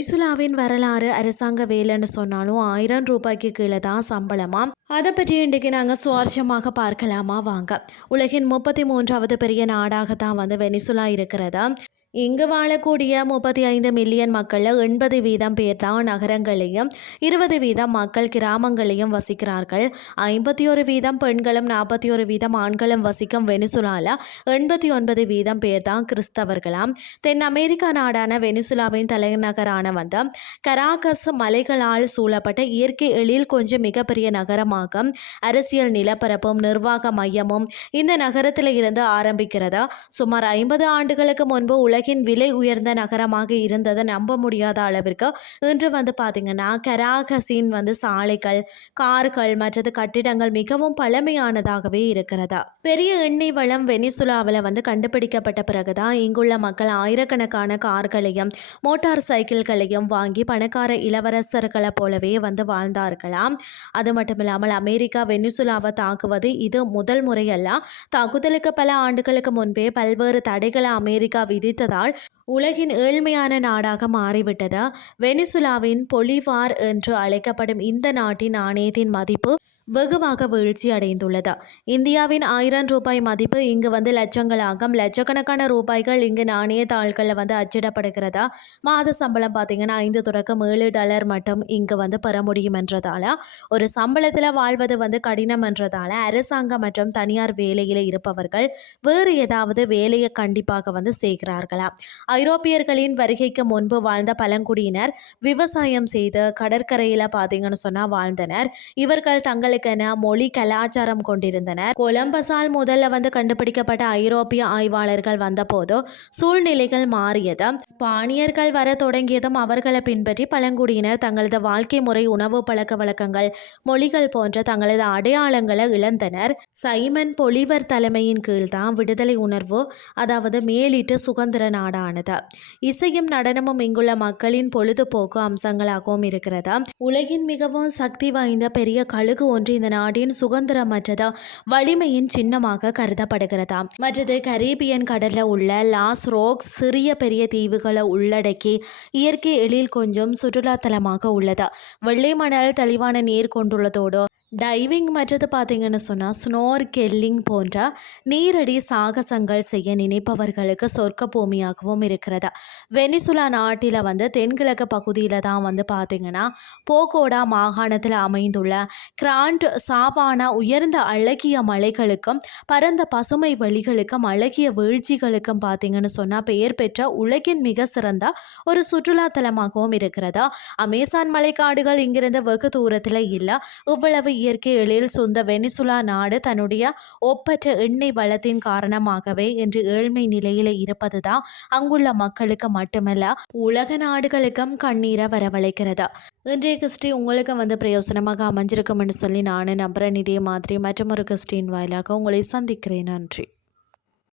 வெனிசுலாவின் வரலாறு அரசாங்க வேலைன்னு சொன்னாலும் 1000 ரூபாய்க்கு கீழே தான் சம்பளமா. அதை பற்றி இன்றைக்கு நாங்கள் சுவாரஸ்யமாக பார்க்கலாமா வாங்க. உலகின் 33வது பெரிய நாடாக தான் வந்து வெனிசுலா இருக்கிறதா. இங்கு வாழக்கூடிய 35 மில்லியன் மக்களில் 80% பேர் தான் நகரங்களையும் 20% மக்கள் கிராமங்களையும் வசிக்கிறார்கள். 51% பெண்களும் 41% ஆண்களும் வசிக்கும் வெனிசுலால 89% பேர் தான் கிறிஸ்தவர்களாம். தென் அமெரிக்கா நாடான வெனிசுலாவின் தலைநகரான வந்து கராகஸ் மலைகளால் சூழப்பட்ட இயற்கை எழில் கொஞ்சம் மிகப்பெரிய நகரமாக அரசியல் நிலப்பரப்பும் நிர்வாக மையமும் இந்த நகரத்தில் இருந்து ஆரம்பிக்கிறதா. சுமார் 50 ஆண்டுகளுக்கு முன்பு உலகின் விலை உயர்ந்த நகரமாக இருந்ததை நம்ப முடியாத அளவிற்கு இன்று வந்து பார்த்தீங்கன்னா கராகஸின் வந்து சாலைகள், கார்கள் மற்றது கட்டிடங்கள் மிகவும் பழமையானதாகவே இருக்கிறதா. பெரிய எண்ணெய் வளம் வெனிசுலாவில் வந்து கண்டுபிடிக்கப்பட்ட பிறகுதான் இங்குள்ள மக்கள் ஆயிரக்கணக்கான கார்களையும் மோட்டார் சைக்கிள்களையும் வாங்கி பணக்கார இளவரசர்களை போலவே வந்து வாழ்ந்தார்களாம். அது மட்டும் இல்லாமல் அமெரிக்கா வெனிசுலாவை தாக்குவது இது முதல் முறையல்ல. தாக்குதலுக்கு பல ஆண்டுகளுக்கு முன்பே பல்வேறு தடைகளை அமெரிக்கா விதித்ததால் உலகின் ஏழ்மையான நாடாக மாறிவிட்டது. வெனிசுலாவின் பொலிவார் என்று அழைக்கப்படும் இந்த நாட்டின் நாணயத்தின் மதிப்பு வெகுவாக வீழ்ச்சி அடைந்துள்ளது. இந்தியாவின் 1000 ரூபாய் மதிப்பு இங்கு வந்து லட்சங்களாகும். லட்சக்கணக்கான ரூபாய்கள் இங்கு நாணய தாள்களில் வந்து அச்சிடப்படுகிறதா. மாத சம்பளம் பார்த்தீங்கன்னா 5 தொடக்கம் $7 மட்டும் இங்கு வந்து பெற முடியும் என்றதால ஒரு சம்பளத்தில் வாழ்வது வந்து கடினம் என்றதால அரசாங்கம் மற்றும் தனியார் வேலையில் இருப்பவர்கள் வேறு ஏதாவது வேலையை கண்டிப்பாக வந்து செய்கிறார்களா. ஐரோப்பியர்களின் வருகைக்கு முன்பு வாழ்ந்த பழங்குடியினர் விவசாயம் செய்து கடற்கரையில் பார்த்தீங்கன்னு சொன்னால் வாழ்ந்தனர். இவர்கள் தங்களுக்கு மொழி கலாச்சாரம் கொண்டிருந்தனர். கொலம்பஸால் முதல்ல வந்து கண்டுபிடிக்கப்பட்ட ஐரோப்பிய ஆய்வாளர்கள் வந்தபோது சூழ்நிலைகள் மாறியது. ஸ்பானியர்கள் வர தொடங்கியதும் அவர்களை பின்பற்றி பழங்குடியினர் தங்களது வாழ்க்கை முறை, உணவு பழக்க வழக்கங்கள், மொழிகள் போன்ற தங்களது அடையாளங்களை இழந்தனர். சைமன் பொலிவர் தலைமையின் கீழ் தான் விடுதலை உணர்வு அதாவது மேலிட்டு சுதந்திர நாடானது. இசையும் நடனமும் இங்குள்ள மக்களின் பொழுதுபோக்கு அம்சங்களாகவும் இருக்கிறது. உலகின் மிகவும் சக்தி வாய்ந்த பெரிய கழுகு ஒன்று இந்த நாட்டின் சுதந்திரமற்றது வலிமையின் சின்னமாக கருதப்படுகிறதா. மற்றது கரீபியன் கடலில் உள்ள லாஸ் ரோக்ஸ் சிறிய பெரிய தீவுகளை உள்ளடக்கி இயற்கை எழில் கொஞ்சம் சுற்றுலாத்தலமாக உள்ளது. வெள்ளை மணல் தெளிவான நீர் கொண்டுள்ளதோடு டைவிங் மற்றது பார்த்தீங்கன்னு சொன்னால் ஸ்னோர்கெல்லிங் போன்ற நீரடி சாகசங்கள் செய்ய நினைப்பவர்களுக்கு சொர்க்க பூமியாகவும் இருக்கிறது. வெனிசுலா நாட்டில் வந்து தென்கிழக்கு பகுதியில் தான் வந்து பார்த்தீங்கன்னா போகோடா மாகாணத்தில் அமைந்துள்ள கிராண்ட் சாவானா உயர்ந்த அழகிய மலைகளுக்கும் பரந்த பசுமை வெளிகளுக்கும் அழகிய வீழ்ச்சிகளுக்கும் பார்த்தீங்கன்னு சொன்னால் பெயர் பெற்ற உலகின் மிக சிறந்த ஒரு சுற்றுலாத்தலமாகவும் இருக்கிறதா. அமேசான் மலைக்காடுகள் இங்கிருந்து வெகு தூரத்தில் இல்லை. இவ்வளவு இயற்கை எழில் சொந்த வெனிசுலா நாடு தன்னுடைய ஒப்பற்ற எண்ணெய் வளத்தின் காரணமாகவே இன்று ஏழ்மை நிலையில் இருப்பதுதான் அங்குள்ள மக்களுக்கு மட்டுமல்ல உலக நாடுகளுக்கும் கண்ணீரை வரவழைக்கிறது. இன்றைய கிறிஸ்டி உங்களுக்கு வந்து பிரயோசனமாக அமைஞ்சிருக்கும்னு சொல்லி நான் நம்புறேன். இதே மாதிரி மற்றொரு கிறிஸ்டின் வாயிலாக உங்களை சந்திக்கிறேன். நன்றி.